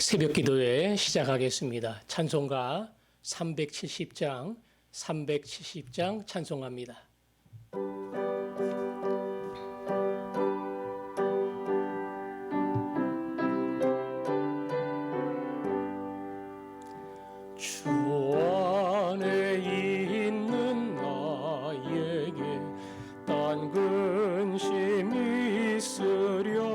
새벽 기도회 시작하겠습니다. 찬송가 370장 찬송합니다. 주 안에 있는 나에게 딴 근심 있으랴.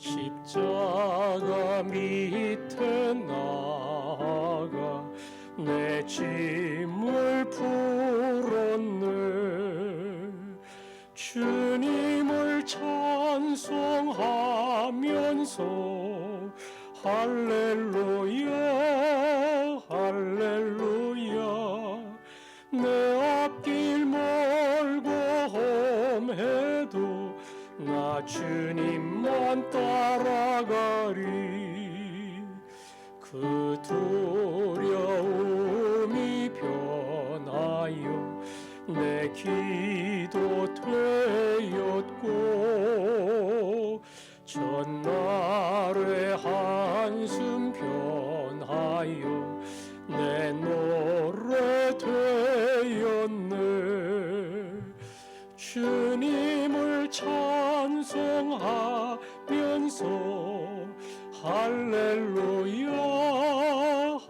십자가 밑에 나가 내 짐을 풀었네. 주님을 찬송하면서 할렐루야 할렐루야. 내 앞길 멀고 험해도 나 주님만 따라가리. 그 두려움이 변하여 내 기도 되었고, 전날의 한숨 변하여 내 노래 되었네. 주님을 찬송하면서 할렐루야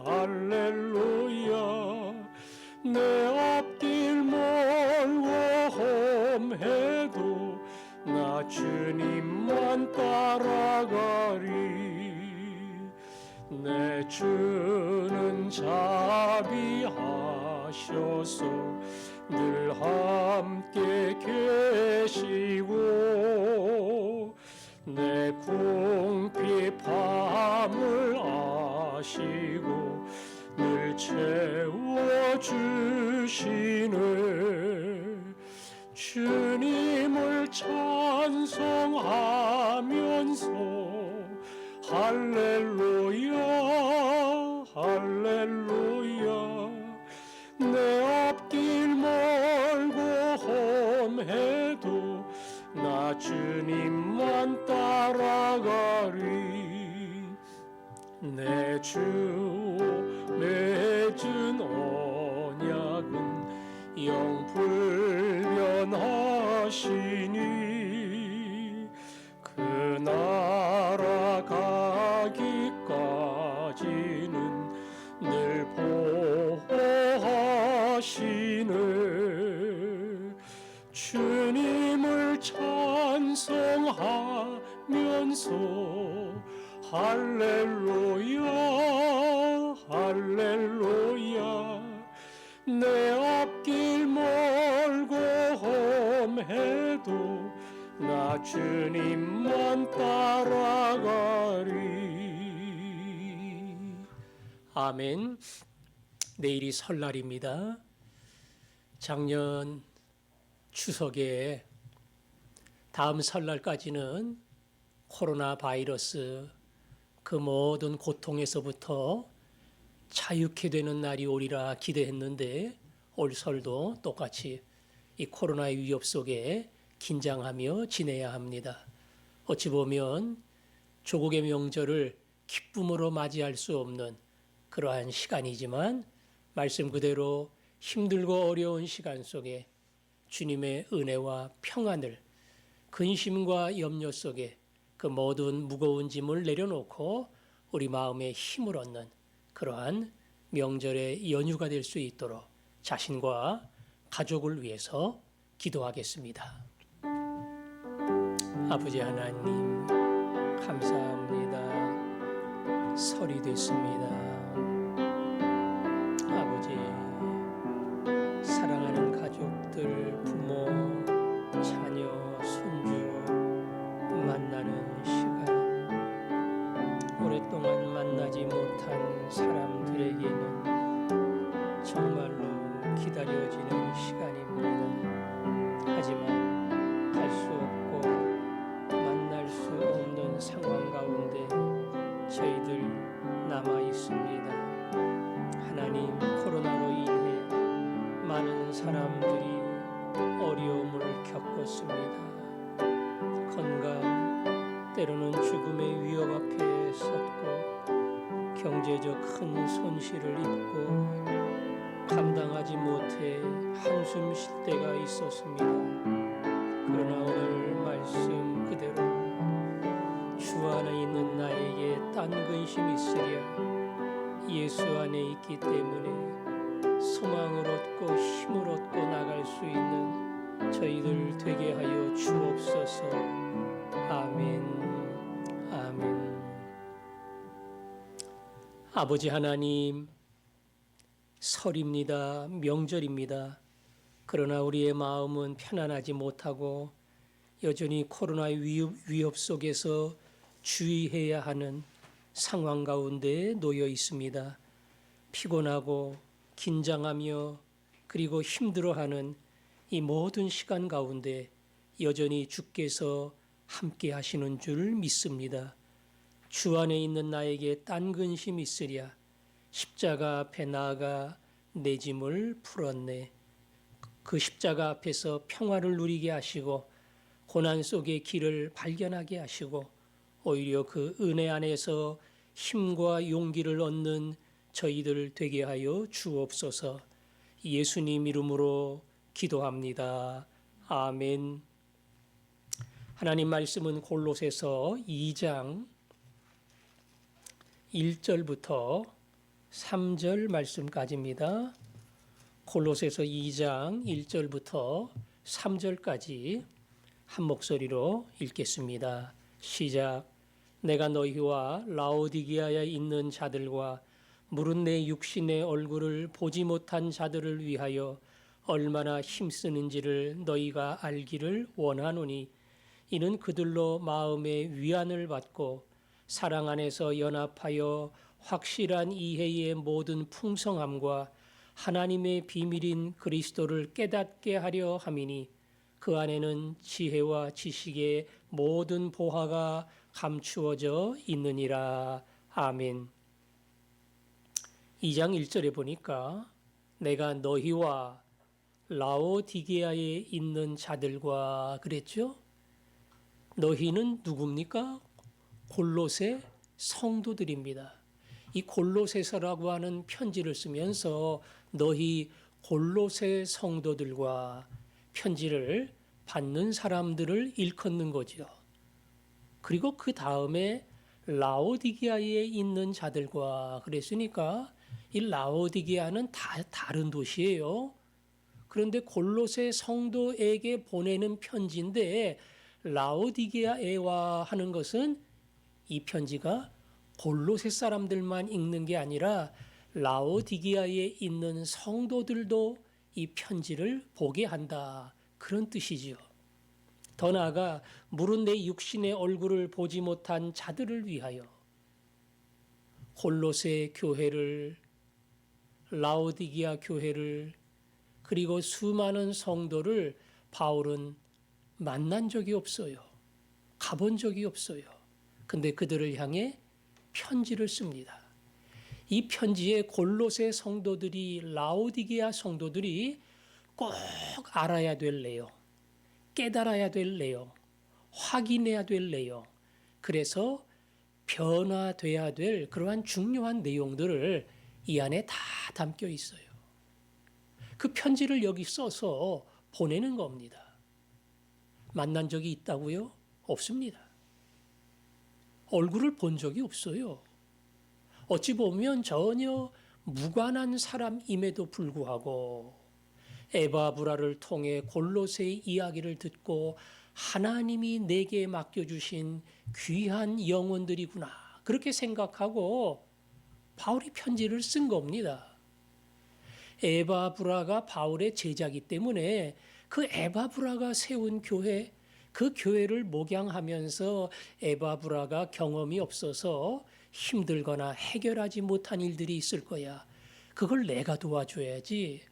할렐루야. 내 앞길 멀고 험해도 나 주님만 따라가리. 내 주는 자비하셔서 늘 함께 계시고, 내 궁핍함을 아시고 늘 채워주시네. 주님을 찬송하면서 할렐루야 할렐루야. 내 앞길 멀고 험해도 나 주님만 따라가리. 내 주 맺은 언약은 영 불변하시니, 그 나라 가기까지는 늘 보호하시네. 주님을 찬송하면서 할렐루야 할렐루야. 내 앞길 멀고 험해도 나 주님만 따라가리. 아멘. 내일이 설날입니다. 작년 추석에 다음 설날까지는 코로나 바이러스 그 모든 고통에서부터 자유케 되는 날이 오리라 기대했는데, 올 설도 똑같이 이 코로나의 위협 속에 긴장하며 지내야 합니다. 어찌 보면 조국의 명절을 기쁨으로 맞이할 수 없는 그러한 시간이지만, 말씀 그대로 힘들고 어려운 시간 속에 주님의 은혜와 평안을, 근심과 염려 속에 그 모든 무거운 짐을 내려놓고 우리 마음에 힘을 얻는 그러한 명절의 연휴가 될 수 있도록 자신과 가족을 위해서 기도하겠습니다. 아버지 하나님, 감사합니다. 설이 됐습니다. 아버지, 사랑하는 가족들, 부모, 자녀, 손주 만나는 시간, 오랫동안 만나지 못한 사람들에게는 정말로 기다려지는 시간입니다. 하지만 갈 수 없고 만날 수 없는 상황 가운데 저희들 남아 있습니다. 하나님, 코로나로 인해 많은 사람들이 어려움을 겪었습니다. 건강, 때로는 죽음의 위협 앞에 섰고 경제적 큰 손실을 입고 감당하지 못해 한숨 쉴 때가 있었습니다. 그러나 오늘 말씀 그대로 주 안에 있는 나에게 딴 근심이 있으랴 예수 안에 있기 때문에 소망을 얻고 힘을 얻고 나갈 수 있는 저희들 되게 하여 주옵소서. 아멘. 아멘. 아버지 하나님, 설입니다. 명절입니다. 그러나 우리의 마음은 편안하지 못하고 여전히 코로나의 위협 속에서 주의해야 하는 상황 가운데 놓여 있습니다. 피곤하고 긴장하며 그리고 힘들어하는 이 모든 시간 가운데 여전히 주께서 함께 하시는 줄 믿습니다. 주 안에 있는 나에게 딴 근심 있으랴 십자가 앞에 나아가 내 짐을 풀었네. 그 십자가 앞에서 평화를 누리게 하시고 고난 속의 길을 발견하게 하시고 오히려 그 은혜 안에서 힘과 용기를 얻는 저희들 되게 하여 주옵소서. 예수님 이름으로 기도합니다. 아멘. 하나님 말씀은 골로새서 2장 1절부터 3절 말씀까지입니다. 골로새서 2장 1절부터 3절까지 한 목소리로 읽겠습니다. 시작. 내가 너희와 라오디게아에 있는 자들과 무릇 내 육신의 얼굴을 보지 못한 자들을 위하여 얼마나 힘쓰는지를 너희가 알기를 원하노니 이는 그들로 마음의 위안을 받고 사랑 안에서 연합하여 확실한 이해의 모든 풍성함과 하나님의 비밀인 그리스도를 깨닫게 하려 함이니 그 안에는 지혜와 지식의 모든 보화가 감추어져 있느니라. 아멘. 2장 1절에 보니까 내가 너희와 라오디게아에 있는 자들과 그랬죠? 너희는 누굽니까? 골로새 성도들입니다. 이 골로새서라고 하는 편지를 쓰면서 너희 골로새 성도들과 편지를 받는 사람들을 일컫는 거죠. 그리고 그 다음에 라오디게아에 있는 자들과 그랬으니까 이 라오디게아는 다 다른 도시예요. 그런데 골로새 성도에게 보내는 편지인데 라오디게아에와 하는 것은 이 편지가 골로새 사람들만 읽는 게 아니라 라오디게아에 있는 성도들도 이 편지를 보게 한다. 그런 뜻이지요. 더 나아가 무릇 내 육신의 얼굴을 보지 못한 자들을 위하여 골로새 교회를, 라오디게아 교회를 그리고 수많은 성도를 바울은 만난 적이 없어요. 가본 적이 없어요. 근데 그들을 향해 편지를 씁니다. 이 편지에 골로새 성도들이, 라오디게아 성도들이 꼭 알아야 될 내용, 깨달아야 될 내용, 확인해야 될 내용, 그래서 변화돼야 될 그러한 중요한 내용들을 이 안에 다 담겨 있어요. 그 편지를 여기 써서 보내는 겁니다. 만난 적이 있다고요? 없습니다. 얼굴을 본 적이 없어요. 어찌 보면 전혀 무관한 사람임에도 불구하고 에바브라를 통해 골로새의 이야기를 듣고 하나님이 내게 맡겨주신 귀한 영혼들이구나 그렇게 생각하고 바울이 편지를 쓴 겁니다. 에바브라가 바울의 제자이기 때문에 그 에바브라가 세운 교회, 그 교회를 목양하면서 에바브라가 경험이 없어서 힘들거나 해결하지 못한 일들이 있을 거야. 그걸 내가 도와줘야지.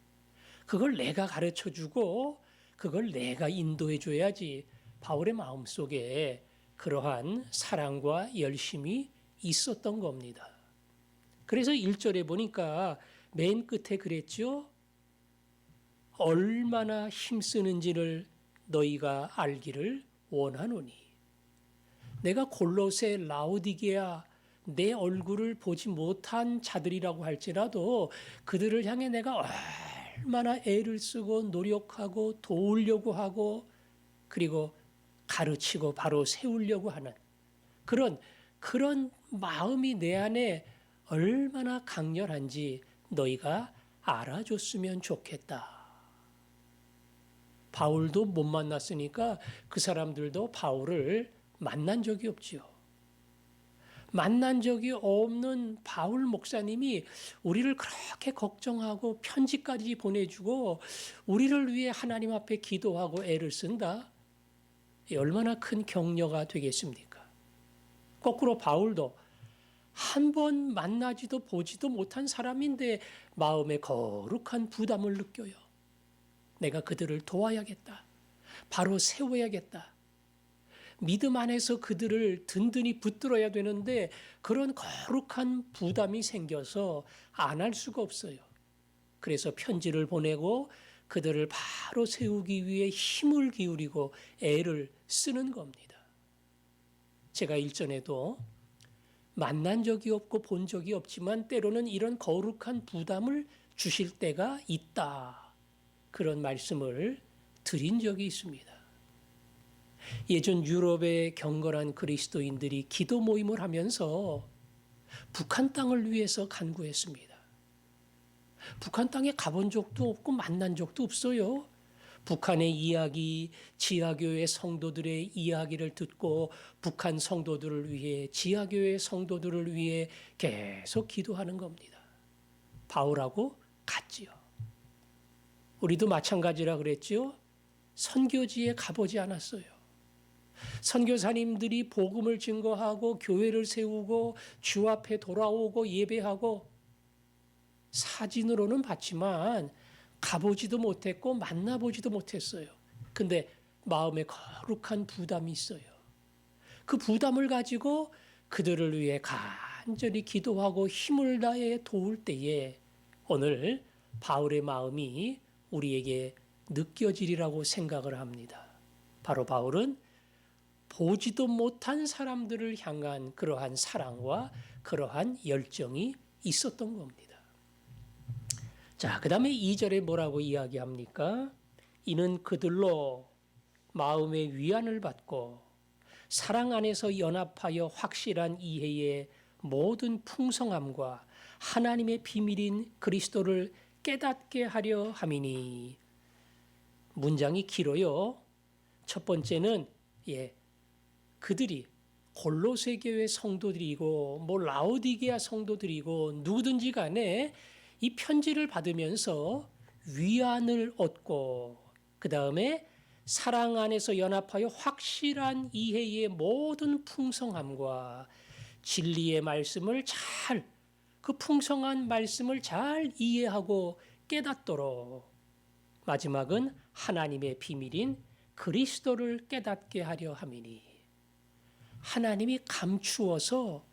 그걸 내가 가르쳐주고 그걸 내가 인도해줘야지. 바울의 마음속에 그러한 사랑과 열심이 있었던 겁니다. 그래서 1절에 보니까 맨 끝에 그랬죠. 얼마나 힘쓰는지를 너희가 알기를 원하노니. 내가 골로새, 라오디게아 내 얼굴을 보지 못한 자들이라고 할지라도 그들을 향해 내가 얼마나 애를 쓰고 노력하고 도우려고 하고 그리고 가르치고 바로 세우려고 하는 그런 마음이 내 안에 얼마나 강렬한지 너희가 알아줬으면 좋겠다. 바울도 못 만났으니까 그 사람들도 바울을 만난 적이 없지요. 만난 적이 없는 바울 목사님이 우리를 그렇게 걱정하고 편지까지 보내주고 우리를 위해 하나님 앞에 기도하고 애를 쓴다. 얼마나 큰 격려가 되겠습니까? 거꾸로 바울도 한 번 만나지도 보지도 못한 사람인데 마음에 거룩한 부담을 느껴요. 내가 그들을 도와야겠다. 바로 세워야겠다. 믿음 안에서 그들을 든든히 붙들어야 되는데 그런 거룩한 부담이 생겨서 안 할 수가 없어요. 그래서 편지를 보내고 그들을 바로 세우기 위해 힘을 기울이고 애를 쓰는 겁니다. 제가 일전에도 만난 적이 없고 본 적이 없지만 때로는 이런 거룩한 부담을 주실 때가 있다. 그런 말씀을 드린 적이 있습니다. 예전 유럽의 경건한 그리스도인들이 기도 모임을 하면서 북한 땅을 위해서 간구했습니다. 북한 땅에 가본 적도 없고 만난 적도 없어요. 북한의 이야기, 지하교회 성도들의 이야기를 듣고 북한 성도들을 위해, 지하교회 성도들을 위해 계속 기도하는 겁니다. 바울하고 같지요. 우리도 마찬가지라 그랬지요. 선교지에 가보지 않았어요. 선교사님들이 복음을 증거하고 교회를 세우고 주 앞에 돌아오고 예배하고 사진으로는 봤지만 가보지도 못했고 만나보지도 못했어요. 근데 마음에 거룩한 부담이 있어요. 그 부담을 가지고 그들을 위해 간절히 기도하고 힘을 다해 도울 때에 오늘 바울의 마음이 우리에게 느껴지리라고 생각을 합니다. 바로 바울은 보지도 못한 사람들을 향한 그러한 사랑과 그러한 열정이 있었던 겁니다. 자, 그 다음에 2절에 뭐라고 이야기합니까? 이는 그들로 마음의 위안을 받고 사랑 안에서 연합하여 확실한 이해의 모든 풍성함과 하나님의 비밀인 그리스도를 깨닫게 하려 함이니. 문장이 길어요. 첫 번째는 그들이 골로새 교회 성도들이고 라오디게아 성도들이고 누구든지 간에 이 편지를 받으면서 위안을 얻고 그 다음에 사랑 안에서 연합하여 확실한 이해의 모든 풍성함과 진리의 말씀을 그 풍성한 말씀을 잘 이해하고 깨닫도록 마지막은 하나님의 비밀인 그리스도를 깨닫게 하려 함이니. 하나님이 감추어서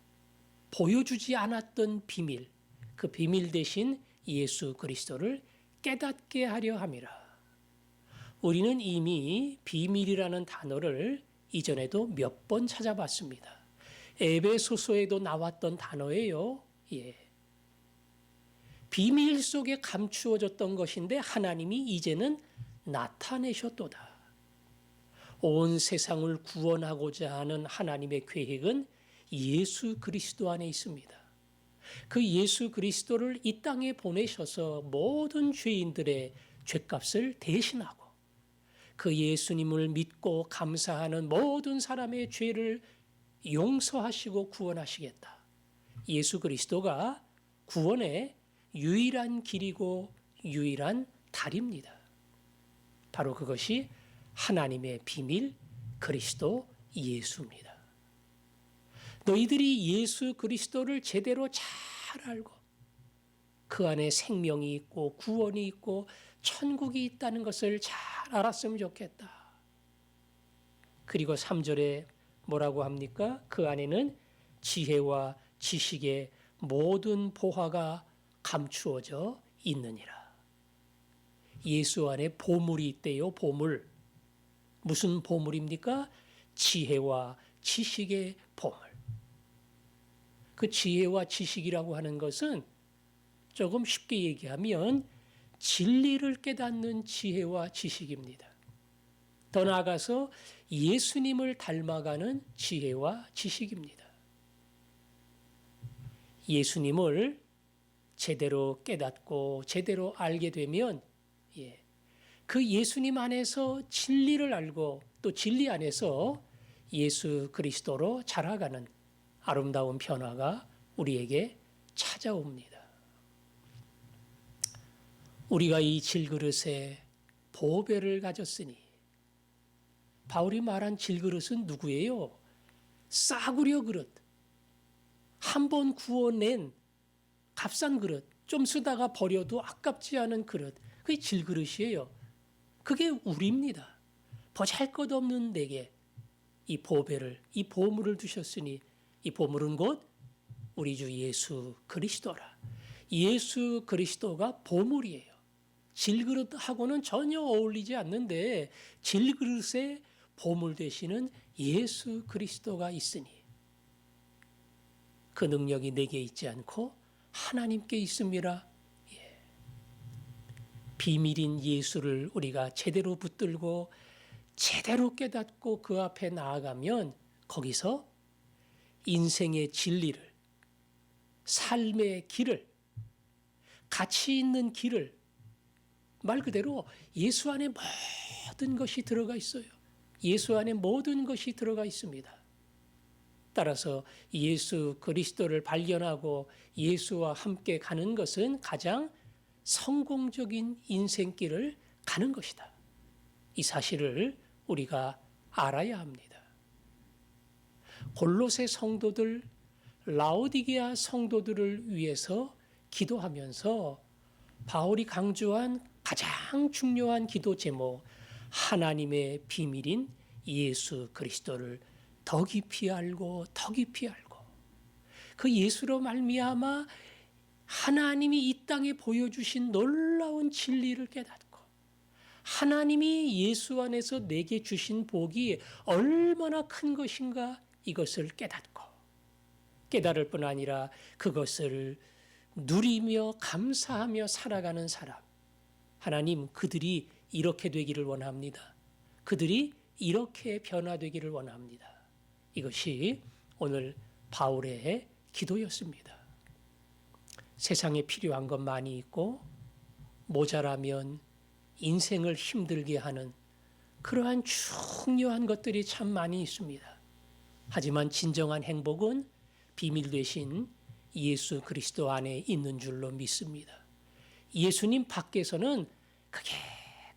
보여주지 않았던 비밀, 그 비밀 대신 예수 그리스도를 깨닫게 하려 함이라. 우리는 이미 비밀이라는 단어를 이전에도 몇 번 찾아봤습니다. 에베소서에도 나왔던 단어예요. 비밀 속에 감추어졌던 것인데 하나님이 이제는 나타내셨도다. 온 세상을 구원하고자 하는 하나님의 계획은 예수 그리스도 안에 있습니다. 그 예수 그리스도를 이 땅에 보내셔서 모든 죄인들의 죄값을 대신하고 그 예수님을 믿고 감사하는 모든 사람의 죄를 용서하시고 구원하시겠다. 예수 그리스도가 구원의 유일한 길이고 유일한 달입니다. 바로 그것이 하나님의 비밀 그리스도 예수입니다. 너희들이 예수 그리스도를 제대로 잘 알고 그 안에 생명이 있고 구원이 있고 천국이 있다는 것을 잘 알았으면 좋겠다. 그리고 3절에 뭐라고 합니까? 그 안에는 지혜와 지식의 모든 보화가 감추어져 있느니라. 예수 안에 보물이 있대요. 보물. 무슨 보물입니까? 지혜와 지식의 보물. 그 지혜와 지식이라고 하는 것은 조금 쉽게 얘기하면 진리를 깨닫는 지혜와 지식입니다. 더 나아가서 예수님을 닮아가는 지혜와 지식입니다. 예수님을 제대로 깨닫고 제대로 알게 되면 그 예수님 안에서 진리를 알고 또 진리 안에서 예수 그리스도로 자라가는 아름다운 변화가 우리에게 찾아옵니다. 우리가 이 질그릇에 보배를 가졌으니, 바울이 말한 질그릇은 누구예요? 싸구려 그릇, 한 번 구워낸 값싼 그릇, 좀 쓰다가 버려도 아깝지 않은 그릇, 그게 질그릇이에요. 그게 우리입니다. 보잘것없는 내게 이 보배를, 이 보물을 주셨으니 이 보물은 곧 우리 주 예수 그리스도라. 예수 그리스도가 보물이에요. 질그릇하고는 전혀 어울리지 않는데 질그릇에 보물 되시는 예수 그리스도가 있으니 그 능력이 내게 있지 않고 하나님께 있음이라. 비밀인 예수를 우리가 제대로 붙들고 제대로 깨닫고 그 앞에 나아가면 거기서 인생의 진리를, 삶의 길을, 가치 있는 길을, 말 그대로 예수 안에 모든 것이 들어가 있어요. 예수 안에 모든 것이 들어가 있습니다. 따라서 예수 그리스도를 발견하고 예수와 함께 가는 것은 가장 성공적인 인생길을 가는 것이다. 이 사실을 우리가 알아야 합니다. 골로새 성도들, 라오디게아 성도들을 위해서 기도하면서 바울이 강조한 가장 중요한 기도 제목, 하나님의 비밀인 예수 그리스도를 더 깊이 알고 더 깊이 알고 그 예수로 말미암아 하나님이 이 땅에 보여주신 놀라운 진리를 깨닫고 하나님이 예수 안에서 내게 주신 복이 얼마나 큰 것인가 이것을 깨닫고 깨달을 뿐 아니라 그것을 누리며 감사하며 살아가는 사람. 하나님, 그들이 이렇게 되기를 원합니다. 그들이 이렇게 변화되기를 원합니다. 이것이 오늘 바울의 기도였습니다. 세상에 필요한 것 많이 있고 모자라면 인생을 힘들게 하는 그러한 중요한 것들이 참 많이 있습니다. 하지만 진정한 행복은 비밀 되신 예수 그리스도 안에 있는 줄로 믿습니다. 예수님 밖에서는 그게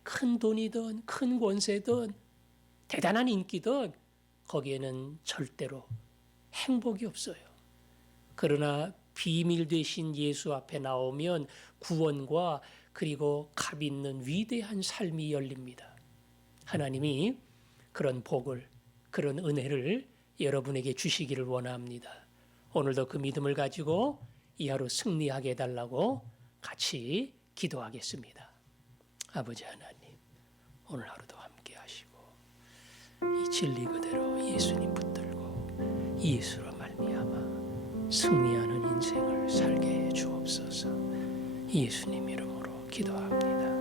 큰 돈이든 큰 권세든 대단한 인기든 거기에는 절대로 행복이 없어요. 그러나 비밀 되신 예수 앞에 나오면 구원과 그리고 값 있는 위대한 삶이 열립니다. 하나님이 그런 복을, 그런 은혜를 여러분에게 주시기를 원합니다. 오늘도 그 믿음을 가지고 이 하루 승리하게 해달라고 같이 기도하겠습니다. 아버지 하나님, 오늘 하루도 함께 하시고 이 진리 그대로 예수님 붙들고 예수로 말미암아 승리하는 인생을 살게 해 주옵소서. 예수님 이름으로 기도합니다.